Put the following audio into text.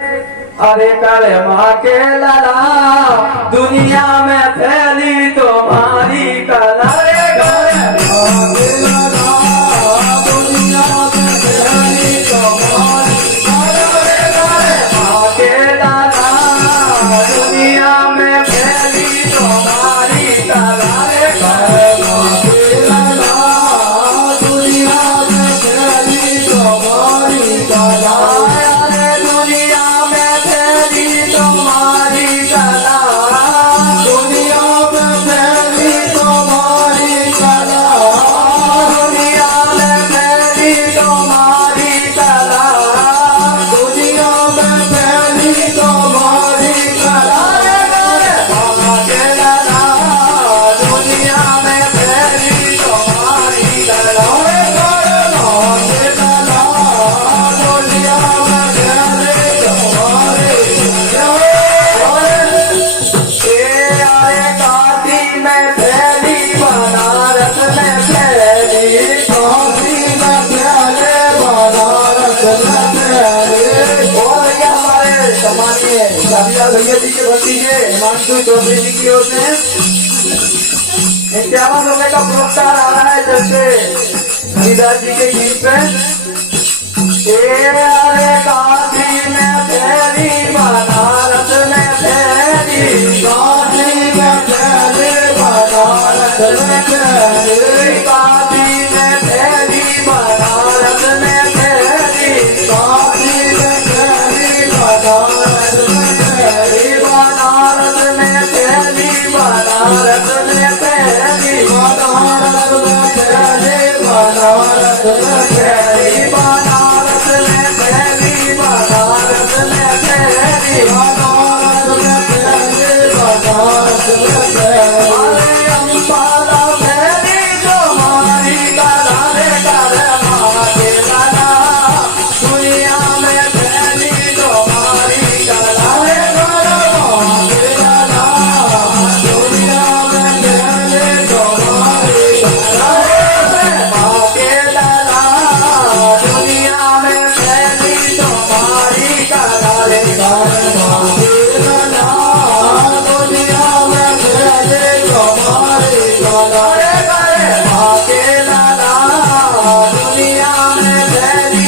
अरे करे माँ के लाला दुनिया में फैली तुम्हारी कला रे करे माँ के लाला दुनिया में फैली तुम्हारी कला रे करे माँ के लाला दुनिया में फैली तुम्हारी कला रे करे माँ के लाला दुनिया में फैली तुम्हारी कला भैया जी के भतीजे हिमांशु चौधरी जी की ओर से 51 रुपए का पुरस्कार आ रहा है जैसे हरिदास जी के गीत पे काशी में फैली बनारस में फैली काशी में फैली बनारस में फैली काशी में फैली बनारस में फैली काशी में फैली बनारस में फैली बनारस में फैली बनारस में फैली बनारस में फैली बनारस में फैली बनारस में फैली बनारस में फैली बनारस में फैली बनारस में फैली अरे अम्बाला फैली तुम्हारी कला रे करे माँ के लाला दुनिया में फैली तुम्हारी कला रे करे माँ के लाला दुनिया में फैली तुम्हारी कला रे माँ के लाला दुनिया में फैली तुम्हारी कला रे करे माँ के लाला दुनिया में फैली तुम्हारी कला रे करे माँ के लाला दुनिया में फैली